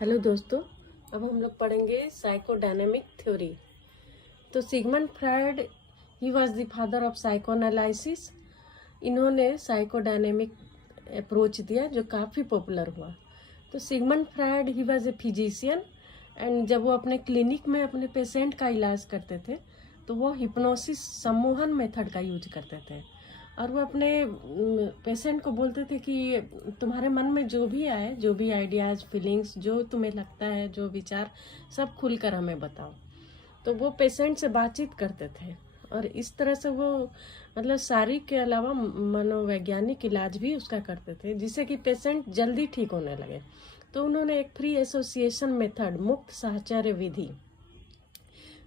Hello दोस्तों, अब हम लोग पढ़ेंगे साइकोडायनेमिक थ्योरी। तो Sigmund Freud he was the father of psychoanalysis. इन्होंने साइकोडायनेमिक अप्रोच दिया जो काफ़ी पॉपुलर हुआ। तो Sigmund Freud he was a physician and जब वो अपने क्लिनिक में अपने पेशेंट का इलाज करते थे तो वो हिप्नोसिस सम्मोहन मेथड का यूज करते थे। और वो अपने पेशेंट को बोलते थे कि तुम्हारे मन में जो भी आए, जो भी आइडियाज़, फीलिंग्स, जो तुम्हें लगता है, जो विचार, सब खुलकर हमें बताओ। तो वो पेशेंट से बातचीत करते थे और इस तरह से वो मतलब शारीरिक के अलावा मनोवैज्ञानिक इलाज भी उसका करते थे जिससे कि पेशेंट जल्दी ठीक होने लगे। तो उन्होंने एक फ्री एसोसिएशन मेथड, मुक्त साहचर्य विधि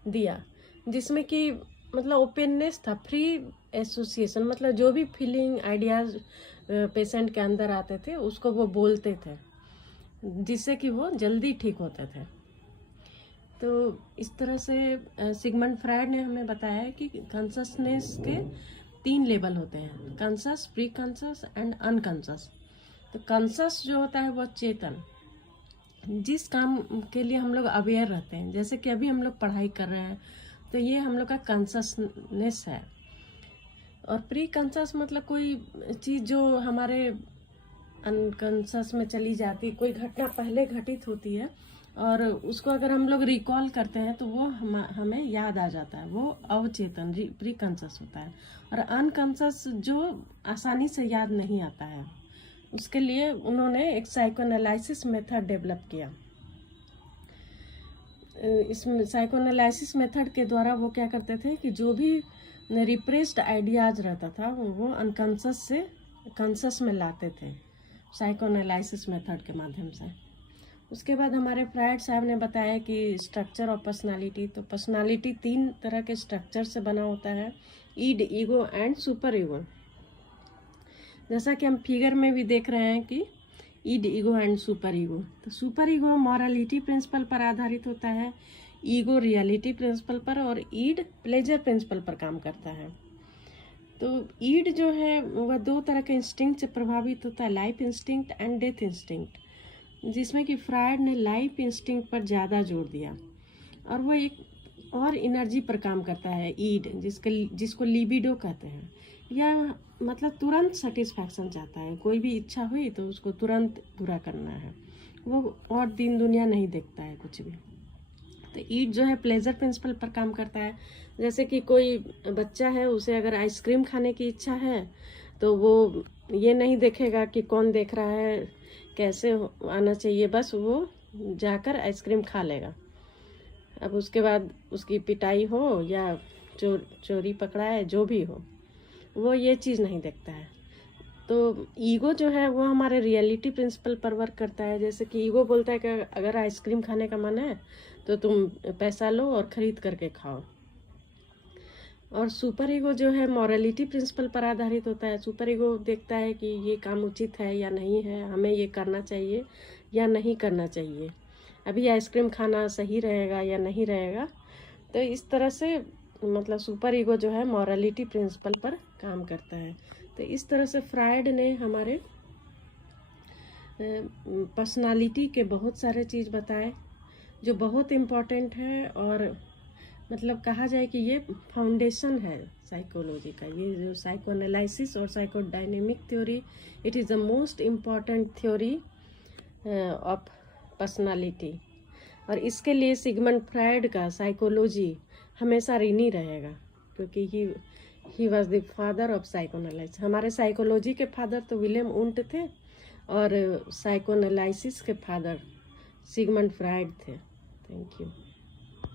दिया जिसमें कि मतलब ओपननेस था। फ्री एसोसिएशन मतलब जो भी फीलिंग, आइडियाज पेशेंट के अंदर आते थे उसको वो बोलते थे जिससे कि वो जल्दी ठीक होते थे। तो इस तरह से सिगमंड फ्रायड ने हमें बताया है कि कॉन्शसनेस के 3 लेवल होते हैं, conscious, pre conscious and unconscious. तो कॉन्शस जो होता है वो चेतन, जिस काम के लिए हम लोग अवेयर रहते हैं, जैसे कि अभी हम लोग पढ़ाई कर रहे हैं तो ये हम लोग का कॉन्शसनेस है। और प्री कॉन्शस मतलब कोई चीज़ जो हमारे अनकॉन्शस में चली जाती है, कोई घटना पहले घटित होती है और उसको अगर हम लोग रिकॉल करते हैं तो वो हमें याद आ जाता है, वो अवचेतन प्री कॉन्शस होता है। और अनकॉन्शस जो आसानी से याद नहीं आता है, उसके लिए उन्होंने एक साइकोएनालिसिस मेथड डेवलप किया। इस साइकोएनालिसिस मेथड के द्वारा वो क्या करते थे कि जो भी रिप्रेस्ड आइडियाज रहता था वो अनकॉन्शस से कॉन्शस में लाते थे साइकोएनालिसिस मेथड के माध्यम से। उसके बाद हमारे फ्रायड साहब ने बताया कि स्ट्रक्चर ऑफ पर्सनालिटी। तो पर्सनालिटी 3 तरह के स्ट्रक्चर से बना होता है, ईड, ईगो एंड सुपर ईगो। जैसा कि हम फिगर में भी देख रहे हैं कि ईड, ईगो एंड सुपर ईगो। तो सुपर ईगो मॉरलिटी प्रिंसिपल पर आधारित होता है, ईगो रियलिटी प्रिंसिपल पर और ईड प्लेजर प्रिंसिपल पर काम करता है। तो ईड जो है वह 2 तरह के इंस्टिंक्ट से प्रभावित होता है, life instinct and death instinct, जिसमें कि फ्रायड ने लाइफ इंस्टिंक्ट पर ज़्यादा जोर दिया। और वो एक और एनर्जी पर काम करता है, ईड, जिसको लिबिडो कहते हैं। यह मतलब तुरंत सेटिस्फैक्शन चाहता है, कोई भी इच्छा हुई तो उसको तुरंत पूरा करना है, वो और दिन दुनिया नहीं देखता है कुछ भी। तो ईड जो है प्लेजर प्रिंसिपल पर काम करता है। जैसे कि कोई बच्चा है, उसे अगर आइसक्रीम खाने की इच्छा है तो वो ये नहीं देखेगा कि कौन देख रहा है, कैसे आना चाहिए, बस वो जाकर आइसक्रीम खा लेगा। अब उसके बाद उसकी पिटाई हो या चोरी पकड़ा है, जो भी हो, वो ये चीज़ नहीं देखता है। तो ईगो जो है वो हमारे रियलिटी प्रिंसिपल पर वर्क करता है। जैसे कि ईगो बोलता है कि अगर आइसक्रीम खाने का मन है तो तुम पैसा लो और ख़रीद करके खाओ। और सुपर ईगो जो है मॉरलिटी प्रिंसिपल पर आधारित होता है। सुपर ईगो देखता है कि ये काम उचित है या नहीं है, हमें ये करना चाहिए या नहीं करना चाहिए, अभी आइसक्रीम खाना सही रहेगा या नहीं रहेगा। तो इस तरह से मतलब सुपर ईगो जो है मॉरलिटी प्रिंसिपल पर काम करता है। तो इस तरह से फ्रायड ने हमारे पर्सनालिटी के बहुत सारे चीज़ बताए जो बहुत इम्पॉर्टेंट है। और मतलब कहा जाए कि ये फाउंडेशन है साइकोलॉजी का। ये जो साइकोएनालिसिस और psychodynamic theory, it is the most important theory of personality. और इसके लिए सिगमंड फ्रायड का साइकोलॉजी हमेशा ऋणी रहेगा, क्योंकि he was the father of psychoanalysis. हमारे साइकोलॉजी के फादर तो विलियम वुंट थे और साइकोएनालिसिस के फादर सिगमंड फ्रायड थे। Thank you.